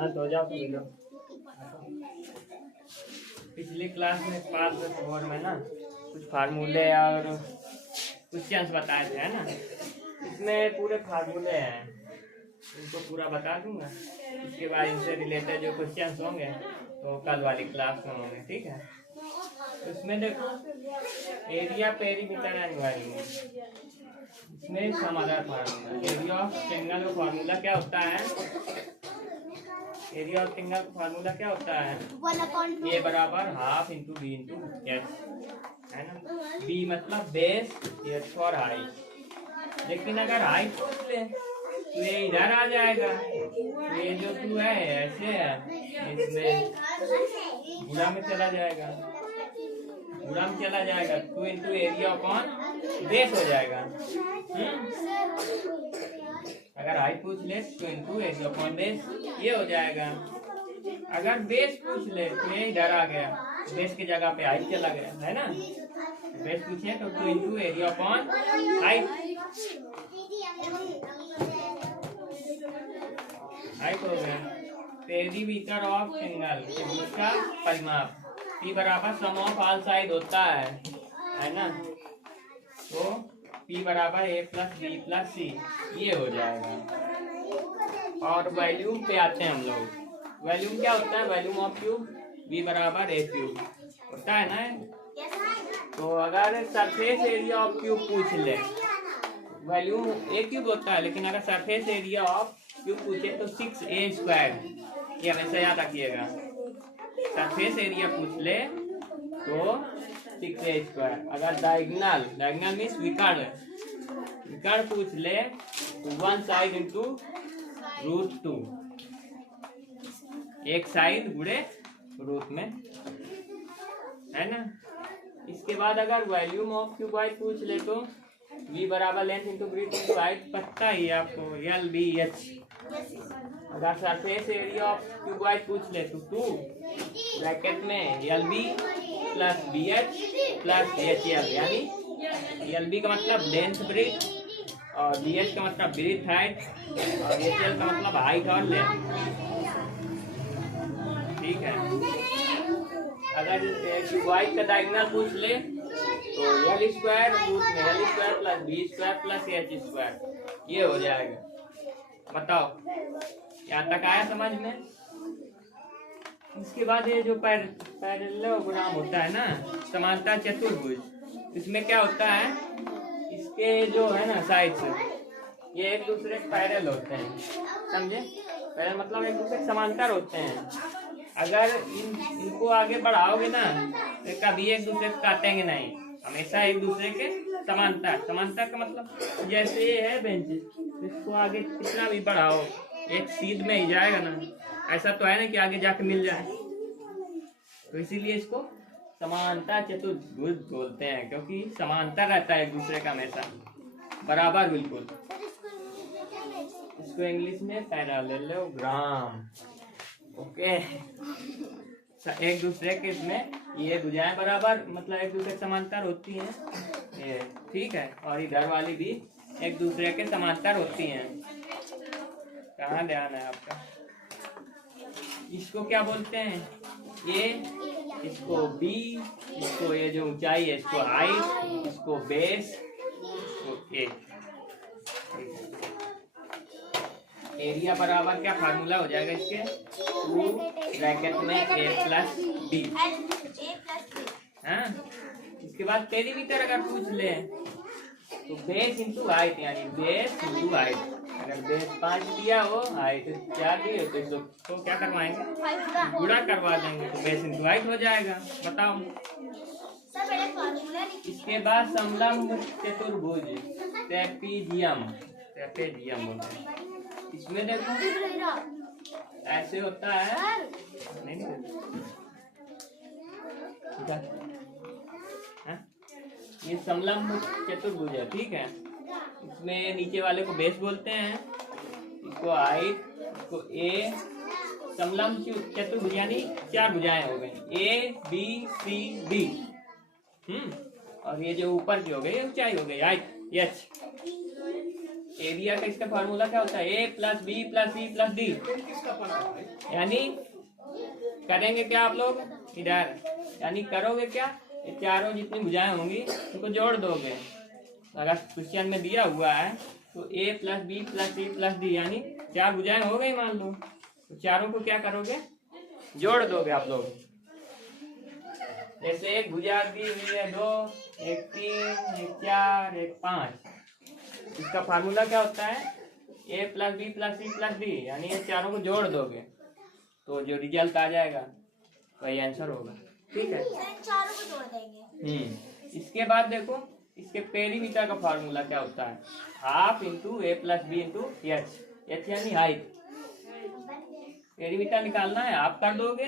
हाँ तो जाओ तो मिलो। पिछली क्लास में पार्ट 4 में ना कुछ फार्मूले और क्वेश्चंस बताए थे, है ना। इसमें पूरे फार्मूले हैं, इनको पूरा बता दूंगा। इसके बाद इनसे रिलेटेड जो क्वेश्चंस होंगे तो कल वाली क्लास में होंगे, ठीक है। इसमें देखो एरिया, पेरीमीटर एंड वॉल्यूम। इसमें समाधान फार्मूला एरिया ऑफ ट्रायंगल का फार्मूला क्या होता है? एरिया ऑफ ट्रायंगल का फार्मूला क्या होता है? ए बराबर half into B into H, है ना। बी मतलब बेस, एच फॉर हाइट। लेकिन अगर हाइट पूछ ले तो ये इधर आ जाएगा, ये जो टू है ऐसे है, इसमें गुणा में चला जाएगा, गुणा में चला जाएगा। 2 इंटू एरिया अपॉन बेस हो जाएगा। अगर हाइट पूछ ले 2 इंटू एरिया अपॉन बेस, ये हो जाएगा। अगर बेस पूछ ले तो ये इधर आ गया, बेस की जगह पे हाइट चला गया, है ना। बेस पूछे तो 2 इंटू एरिया अपॉन हाइट हो गया। पेरीमीटर ऑफ ट्रायंगल इसका परिमाप P बराबर सम ऑफ ऑल साइड होता है ना। तो P बराबर A plus B plus C, ये हो जाएगा। और वॉल्यूम पे आते हैं हम लोग। वॉल्यूम क्या होता है? वॉल्यूम ऑफ क्यूब V बराबर A क्यूब होता है ना। तो अगर सरफेस एरिया ऑफ क्यूब पूछ ले, वॉल्यूम A क्यूब होता है, लेकिन अगर सरफेस एरिया ऑफ क्यूब पूछे तो 6A स्क्वायर, ये हमेशा याद रखिएगा। सरफेस एरिया पूछ ले तो 6A स्क्वायर। अगर डायगोनल मीन्स विकर्ण पूछ ले तो 1 साइड इंटू √2, एक साइड गुणे रूट में, है ना। इसके बाद अगर वॉल्यूम ऑफ क्यूबॉइड पूछ ले तो V बराबर length into breadth into height, पता ही है आपको, LBH। अगर सरफेस एरिया ऑफ क्यूबॉइड पूछ ले तो 2 ब्रैकेट में LB plus BH plus HL, यानी LB का मतलब लेंथ ब्रेथ और BH का मतलब ब्रेथ हाइट और HL का मतलब हाइट और लेंथ, ठीक है। अगर क्यूबॉइड का डायगोनल पूछ ले तो L स्क्वायर रूट में L square plus B square plus H square, ये हो जाएगा। बताओ यहाँ तक आया समझ में? इसके बाद ये जो पैरेललोग्राम होता है ना, समांतर चतुर्भुज, इसमें क्या होता है? इसके जो है ना साइड्स, ये एक दूसरे के पैरेलल होते हैं, समझे। पैरेलल मतलब एक दूसरे के समांतर होते हैं। अगर इनको आगे बढ़ाओगे ना तो कभी एक दूसरे को काटेंगे नहीं, हमेशा एक दूसरे के समांतर। समांतर का मतलब जैसे ये है बेंच, इसको आगे कितना भी बढ़ाओ एक सीध में ही जाएगा ना। ऐसा तो है ना कि आगे जाके मिल जाए, तो इसीलिए इसको समांतर चतुर्भुज बोलते हैं, क्योंकि समांतर रहता है एक दूसरे का हमेशा, बराबर बिल्कुल। इसको इंग्लिश में पैरेललोग्राम, ओके। एक दूसरे के इसमें ये भुजाएं बराबर, मतलब एक दूसरे के समांतर होती हैं, ये ठीक है। और इधर वाली भी एक दूसरे के समांतर होती हैं। कहाँ ध्यान है आपका? इसको क्या बोलते हैं? ये, इसको B, इसको ये जो ऊंचाई है इसको हाइट, इसको बेस, इसको A। एरिया बराबर क्या फार्मूला हो जाएगा इसके? 2 ब्रैकेट में A प्लस B, हाँ। इसके बाद पेरीमीटर अगर पूछ ले तो बेस इंटू हाइट, यानी बेस इंटू हाइट। अगर बेस 5 दिया हो, हाइट 4 दी हो तो क्या करवाएंगे? गुणा करवा देंगे, तो बेस इंटू हाइट हो जाएगा। बताओ। इसके बाद समलंब चतुर्भुज, ट्रेपेजियम बोलते हैं। इसमें देखो ऐसे होता है, नहीं ये समलंब चतुर्भुज है, ठीक है। इसमें नीचे वाले को बेस बोलते हैं, इसको हाइट, इसको A। समलंब चतुर्भुज यानी 4 भुजाएं हो गई, A B C D, और ये जो ऊपर की हो गई ऊंचाई हो गई हाइट H। एरिया का इसका फार्मूला क्या होता है? A plus B plus C plus D. यानी करेंगे क्या आप लोग इधर, यानी करोगे क्या, ये चारों जितनी भुजाएं होंगी उनको जोड़ दोगे। अगर क्वेश्चन में दिया हुआ है तो A plus B plus C plus D, यानी 4 भुजाएं हो गई मान लो, तो चारों को क्या करोगे, जोड़ दोगे आप लोग। जैसे एक भुजा दी हुई है 2, एक 3, एक 4, एक 5। इसका फार्मूला क्या होता है? A plus B plus C plus D, यानी ये चारों को जोड़ दोगे तो जो रिजल्ट आ जाएगा वही आंसर होगा। ठीक है, चारों को जोड़ देंगे। इसके बाद देखो इसके पेरीमीटर का फार्मूला क्या होता है? हाफ इंटू ए प्लस बी इंटू एच यानी हाइट। पेरीमीटर निकालना है, आप कर दोगे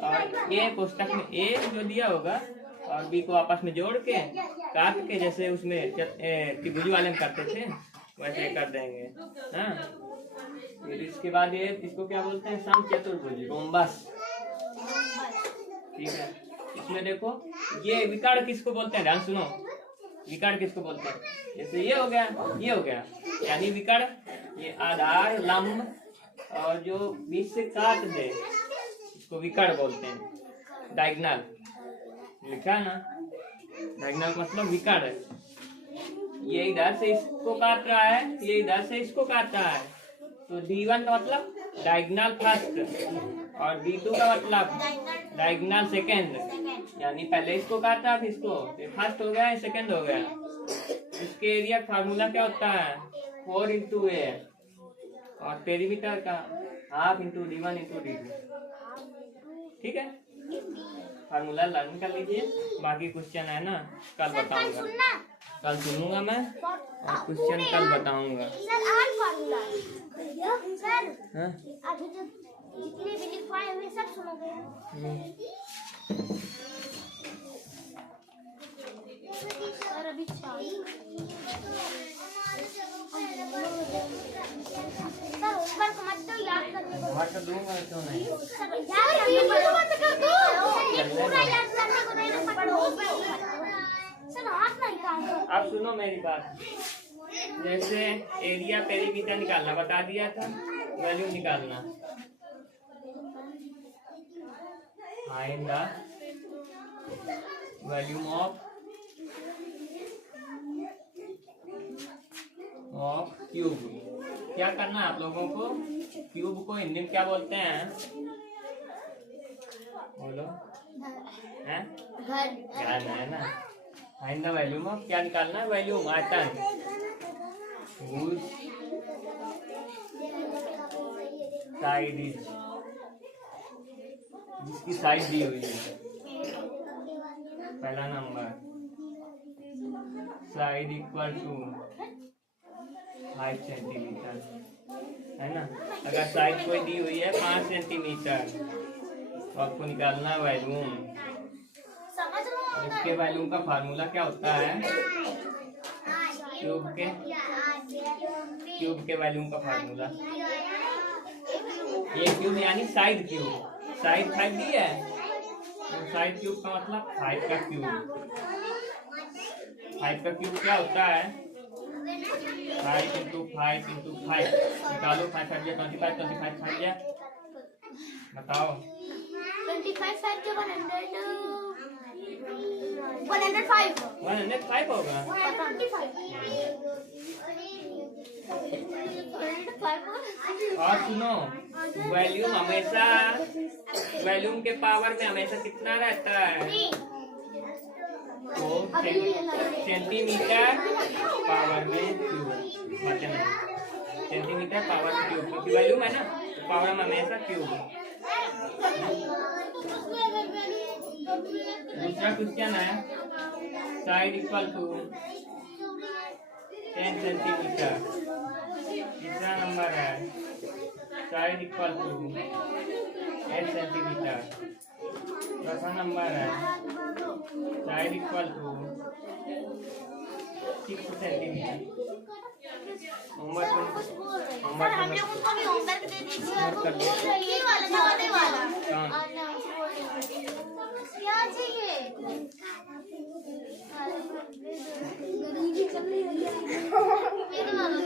और ए कोष्टक में ए जो दिया होगा और बी को आपस में जोड़ के काट के, जैसे उसमें त्रिभुज वाले में करते थे वैसे कर देंगे। हाँ, फिर इसके बाद ये इसको क्या बोलते हैं? समचतुर्भुज, रोम्बस। ठीक है, इसमें देखो ये विकर्ण किसको बोलते हैं? ध्यान सुनो, विकर्ण किसको बोलते हैं? जैसे ये हो गया, ये हो गया, यानी विकर्ण ये आधार लंब और जो बीच से काट दे इसको विकर्ण बोलते हैं। डायगोनल लिखा है ना, डायगोनल मतलब विकर्ण। ये इधर से इसको काट रहा है, ये इधर से इसको काट रहा है, तो D1 का मतलब डायगोनल फर्स्ट और D2 का मतलब डायगोनल सेकेंड, यानी पहले इसको काटा फिर इसको, फर्स्ट हो गया सेकेंड हो गया। इसके एरिया फार्मूला क्या होता है? 4 इंटू ए और पेरीमीटर का half into D1 into D2। ठीक है, फार्मूला लर्न कर लीजिए। बाकी क्वेश्चन है ना कल बताऊंगा, कल सुनूंगा मैं और क्वेश्चन कल बताऊंगा। सर आज फार्मूला सर, हाँ? अभी जो जितने भी लिखवाए हुए सब सुनोगे। सर अभी सर होमवर्क मत दो, याद करने को। बाहर कर दूंगा, क्यों नहीं? सर याद वीडियो बंद कर दो, पूरा याद करने को देना पड़ेगा। सर हाथ नहीं काटो। अब सुनो मेरी बात, जैसे एरिया पेरीमीटर निकालना बता दिया था, वैल्यू निकालना। Find the volume of cube. क्या करना है आप लोगों को? क्यूब को हिंदी में क्या बोलते हैं? बोलो। हैं? घर है ना। फाइंड द वॉल्यूम ऑफ, क्या निकालना है? वॉल्यूम, आयतन, साइड इज, जिसकी साइड दी हुई है। पहला number, side equal to 5 centimetre, है ना। अगर साइड कोई दी हुई है 5 सेंटीमीटर तो आपको निकालना है वॉल्यूम। इसके वॉल्यूम का फार्मूला क्या होता है? क्यूब के वॉल्यूम का फार्मूला, ये क्यूब यानी साइड क्यूब, साइड 5 दी है तो साइड क्यूब का मतलब 5 का क्यूब। 5 का क्यूब क्या होता है? 5 इंटू 5 इंटू 5, निकालो। 5 5 25, 25 5 जा, बताओ। 25 5 के 105 होगा। 105। और सुनो, वॉल्यूम हमेशा, वॉल्यूम के पावर में हमेशा कितना रहता है? तो सेंटीमीटर पावर में क्यूब, सेंटीमीटर पावर में क्यूब, क्योंकि वॉल्यूम है ना, तो पावर में हमेशा क्यूब। दूसरा क्वेश्चन है, साइड इक्वल टू 10 सेंटीमीटर। तीसरा नंबर है, साइड इक्वल टू 8 सेंटीमीटर। चौथा नंबर है, side equal to 6 centimetre. Homework हम लोग उनको भी होमवर्क दे दीजिए। ये वाला क्या चाहिए? ये दबा दो